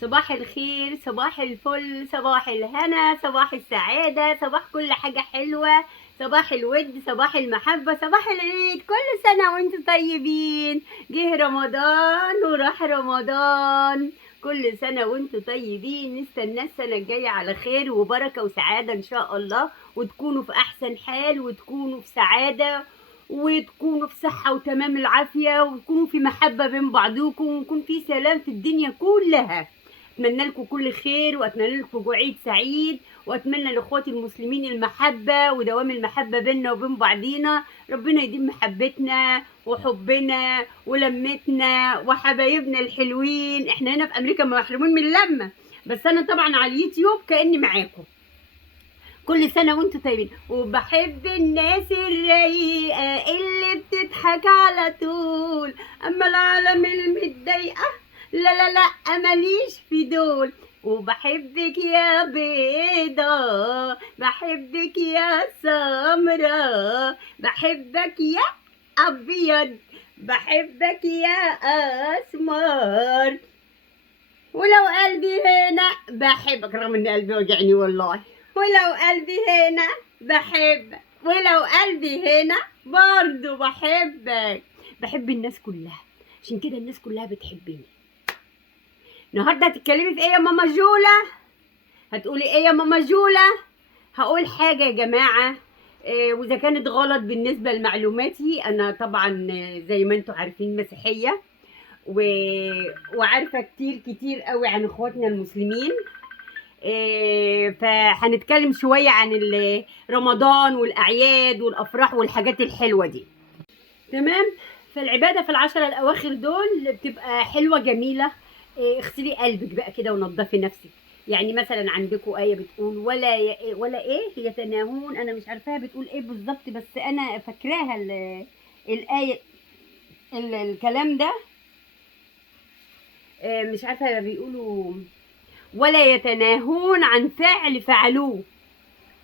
صباح الخير، صباح الفل، صباح الهنا، صباح السعادة، صباح كل حاجة حلوة، صباح الود، صباح المحبة، صباح العيد. كل سنة وانتم طيبين. جه رمضان وراح رمضان. كل سنة وانتم طيبين. نستنى السنة الجاية على خير وبركة وسعادة ان شاء الله، وتكونوا في احسن حال، وتكونوا في سعادة، وتكونوا في صحة وتمام العافية، وتكونوا في محبة بين بعضكم، ويكون في سلام في الدنيا كلها. اتمنى لكم كل خير، واتمنى لكم عيد سعيد، واتمنى لاخواتي المسلمين المحبه ودوام المحبه بيننا وبين بعضينا. ربنا يديم محبتنا وحبنا ولمتنا وحبايبنا الحلوين. احنا هنا في امريكا محرومين من اللمه، بس انا طبعا على اليوتيوب كاني معاكم. كل سنه وانتم طيبين. وبحب الناس الرايقه اللي بتضحك على طول، اما العالم المتضايقه لا لا لا ماليش في دول. وبحبك يا بيضة، بحبك يا سمرة، بحبك يا ابيض، بحبك يا اسمر. ولو قلبي هنا بحبك، رغم ان قلبي وجعني والله. ولو قلبي هنا بحبك، ولو قلبي هنا برضو بحبك. بحب الناس كلها، عشان كده الناس كلها بتحبني. النهارده هتتكلمي في ايه يا ماما جولا؟ هتقولي ايه يا ماما جولا؟ هقول حاجه يا جماعه، واذا كانت غلط بالنسبه لمعلوماتي، انا طبعا زي ما انتم عارفين مسيحيه، و... وعارفه كتير قوي عن اخواتنا المسلمين. فهنتكلم شويه عن رمضان والاعياد والافراح والحاجات الحلوه دي. تمام. فالعباده في العشرة الاواخر دول بتبقى حلوه جميله. اغسلي قلبك بقى كده ونضفي نفسك. يعني مثلا عندكم آية بتقول ولا إيه يتناهون. أنا مش عارفاها بتقول إيه بالظبط، بس أنا فاكراها الآية، الكلام ده. مش عارفة بيقولوا ولا يتناهون عن فعل فعلوه،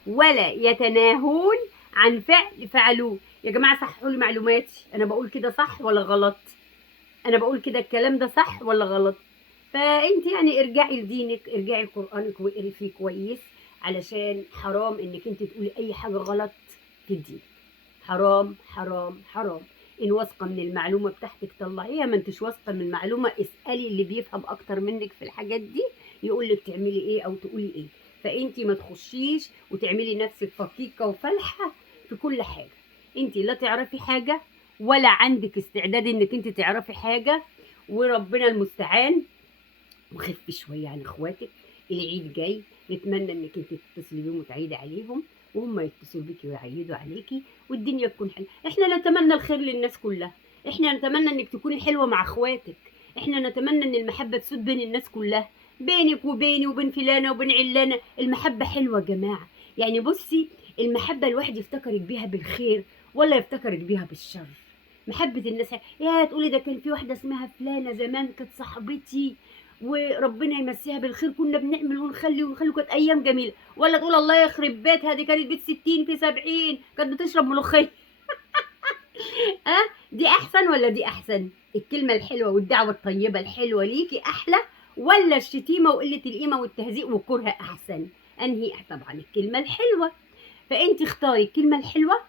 ولا يتناهون عن فعل فعلوه. يا جماعة صححوا لي معلوماتي، أنا بقول كده صح ولا غلط؟ أنا بقول كده الكلام ده صح ولا غلط؟ فانت يعني ارجعي لدينك، ارجعي لقرانك واقري فيه كويس، علشان حرام انك انت تقولي اي حاجه غلط في الدين. حرام حرام حرام. ان واثقه من المعلومه بتاعتك طلعيها، ما انتش واثقه من المعلومه اسالي اللي بيفهم اكتر منك في الحاجات دي، يقول لك تعملي ايه او تقولي ايه. فانت ما تخشيش وتعملي نفسك فقيقه وفالحه في كل حاجه. انت لا تعرفي حاجه، ولا عندك استعداد انك انت تعرفي حاجه، وربنا المستعان. وخفي شويه عن اخواتك. العيد جاي، نتمنى انك انت تتصلي بيهم وتعيدي عليهم، وهم يتصلوا بيكي ويعيدوا عليكي، والدنيا تكون حلوه. احنا نتمنى الخير للناس كلها. احنا نتمنى انك تكوني حلوه مع اخواتك. احنا نتمنى ان المحبه تسود بين الناس كلها، بينك وبيني وبين فلانه وبين علانه. المحبه حلوه يا جماعه. يعني بصي، المحبه الواحد يفتكرك بيها بالخير ولا يفتكرك بيها بالشر. محبه الناس، يا تقولي ده كان في واحده اسمها فلانه زمان كانت صاحبتي وربنا يمسيها بالخير، كنا بنعمل ونخلي كانت ايام جميله. ولا تقول الله يخرب بيتها دي كانت بيت 60 في 70 كانت بتشرب ملوخيه. ها دي احسن ولا دي احسن؟ الكلمه الحلوه والدعوه الطيبه الحلوه ليكي احلى، ولا الشتيمه وقله القيمه والتهزيء والكره احسن؟ انهي؟ طبعا الكلمه الحلوه. فانت اختاري الكلمه الحلوه،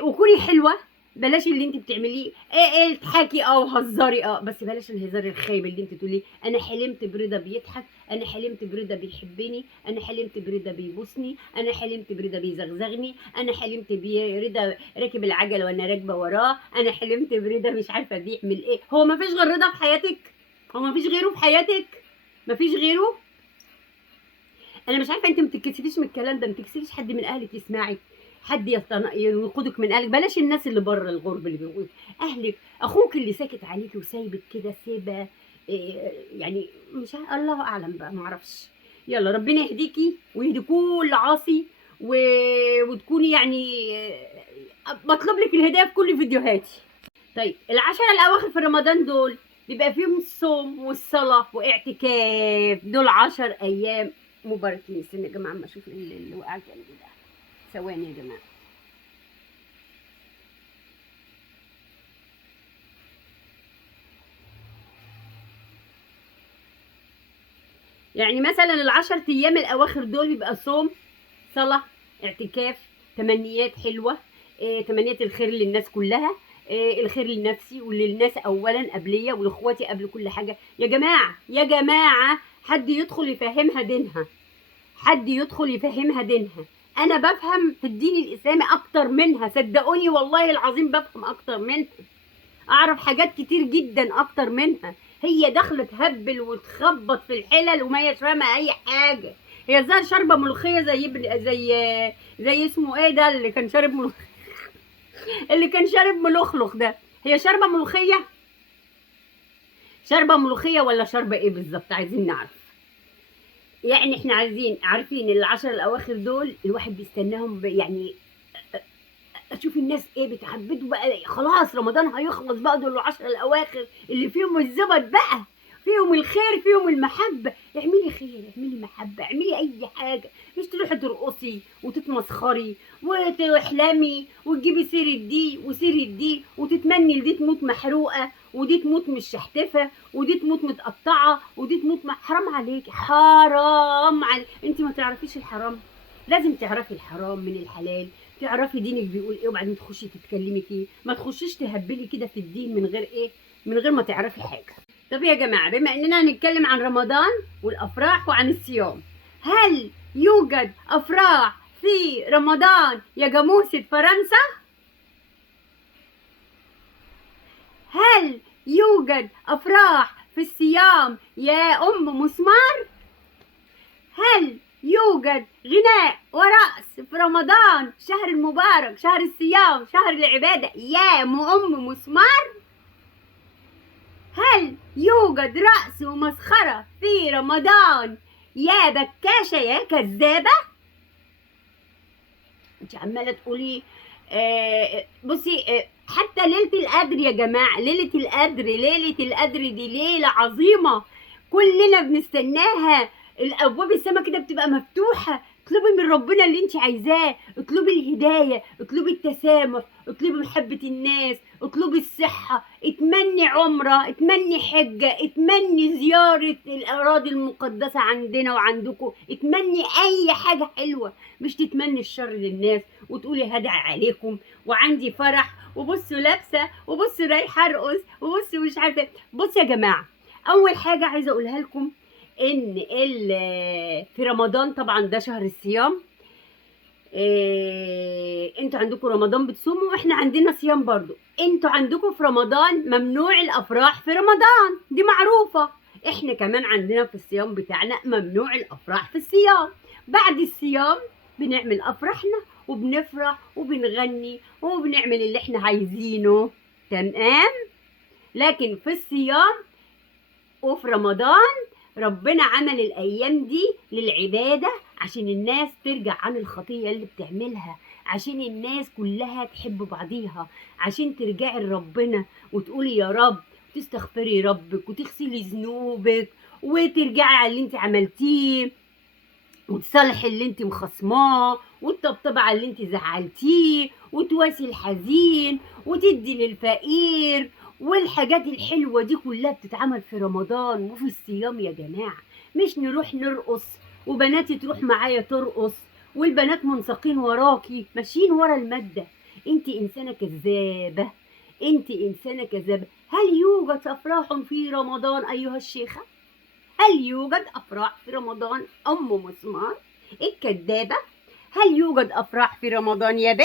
وكوني حلوه. بلاش اللي انت بتعمليه ايه تضحكي وهزري، بس بلاش الهزار الخايب اللي انت تقولي انا حلمت برضا بيضحك، انا حلمت برضا بيحبني، انا حلمت برضا بيبوسني، انا حلمت برضا بيزغزغني، انا حلمت برضا راكب العجله وانا راكبه وراه، انا حلمت برضا مش عارفه بيعمل ايه. هو ما فيش غير رضا في حياتك؟ هو ما فيش غيره في حياتك؟ ما فيش غيره؟ انا مش عارفه انت ما بتتكسفيش من الكلام ده؟ ما بتكسفيش حد من اهلك يسمعك؟ حد ينقذك من اهلك؟ بلاش الناس اللي بره الغرب اللي بيقول اهلك. اخوك اللي ساكت عليكي وسايبك كده سيبه، يعني مش الله اعلم بقى، ما اعرفش. يلا ربنا يهديكي ويهدي كل عاصي، وتكوني يعني بطلب لك الهدايه في كل فيديوهاتي. طيب العشرة الاواخر في رمضان دول بيبقى فيهم الصوم والصلاه واعتكاف. دول 10 ايام مباركين. استنى يا جماعه اما اشوف اللي وقع جنبي ده. ثواني يا جماعه. يعني مثلا ال10 ايام الاواخر دول بيبقى صوم، صلاه، اعتكاف، تمنيات حلوه، تمنيات الخير للناس كلها، الخير لنفسي وللناس اولا قبليه ولاخواتي قبل كل حاجه. يا جماعه يا جماعه، حد يدخل يفهمها دينها، حد يدخل يفهمها دينها. انا بفهم في الدين الاسلامي اكتر منها، صدقوني والله العظيم بفهم اكتر منها، اعرف حاجات كتير جدا اكتر منها. هي داخله تهبل وتخبط في الحلل وما هيش فاهمه اي حاجه. هي زي شاربه ملوخيه زي اسمه ايه ده اللي كان شارب ملوخيه اللي كان شارب ملوخلخ ده. هي شاربه ملوخيه، شاربه ملوخيه ولا شاربه ايه بالظبط؟ عايزين نعرف. يعني احنا عارفين ال10 الاواخر دول الواحد بيستناهم يعني اشوف الناس ايه بتعبدوا بقى، خلاص رمضان هيخلص بقى، دول ال10 الاواخر اللي فيهم الزبد بقى، فيهم الخير فيهم المحبه. اعملي خير، اعملي محبه، اعملي اي حاجه، مش تروحي ترقصي وتتمسخري وتحلمي وتجيبي سيره دي وسيره دي وتتمني دي تموت محروقه ودي تموت مش شحتفه ودي تموت متقطعه ودي تموت حرام عليكي، حرام عليك. انت ما تعرفيش الحرام، لازم تعرفي الحرام من الحلال، تعرفي دينك بيقول ايه وبعدين تخشي تتكلمي فيه. ما تخشيش تهبلي كده في الدين من غير ايه، من غير ما تعرفي حاجه. طب يا جماعه، بما اننا هنتكلم عن رمضان والافراح وعن الصيام، هل يوجد افراح في رمضان يا جاموسة فرنسا؟ هل يوجد افراح في الصيام يا ام مسمار؟ هل يوجد غناء ورقص في رمضان، شهر المبارك، شهر الصيام، شهر العبادة يا أم مسمار؟ هل يوجد رقص ومسخرة في رمضان يا بكاشة يا كذابة؟ انت عمالة تقولي بصي، حتى ليلة القدر يا جماعة، ليلة القدر دي ليلة عظيمة كلنا بنستناها. الابواب السما كده بتبقى مفتوحه، اطلبي من ربنا اللي انت عايزاه، اطلبي الهدايه، اطلبي التسامح، اطلبي محبه الناس، اطلبي الصحه، اتمني عمره، اتمني حجه، اتمني زياره الاراضي المقدسه عندنا وعندكم، اتمني اي حاجه حلوه، مش تتمني الشر للناس وتقولي هدعي عليكم وعندي فرح وبصوا لابسه وبصوا رايحه ارقص وبصوا مش عارفه. بصوا يا جماعه، اول حاجه عايزه اقولها لكم ان في رمضان طبعا ده شهر الصيام، انتوا عندكم رمضان بتصوموا واحنا عندنا صيام برضو. انتوا عندكم في رمضان ممنوع الافراح في رمضان، دي معروفة. احنا كمان عندنا في الصيام بتاعنا ممنوع الافراح في الصيام. بعد الصيام بنعمل افراحنا وبنفرح وبنغني وبنعمل اللي احنا عايزينه، تمام. لكن في الصيام وفي رمضان ربنا عمل الايام دي للعباده، عشان الناس ترجع عن الخطيه اللي بتعملها، عشان الناس كلها تحب بعضيها، عشان ترجعي لربنا وتقولي يا رب، وتستغفري ربك وتغسلي ذنوبك وترجعي على اللي انت عملتيه وتصالحي اللي انت مخصماه وتطبطبي على اللي انت زعلتيه وتواسي الحزين وتدي للفقير. والحاجات الحلوة دي كلها بتتعمل في رمضان وفي الصيام يا جماعة، مش نروح نرقص وبناتي تروح معايا ترقص والبنات منساقين وراكي ماشيين ورا المادة. انت انسانة كذابة، انت انسانة كذابة. هل يوجد افراح في رمضان ايها الشيخة؟ هل يوجد افراح في رمضان ام مسمار الكذابة؟ هل يوجد افراح في رمضان يا بنت؟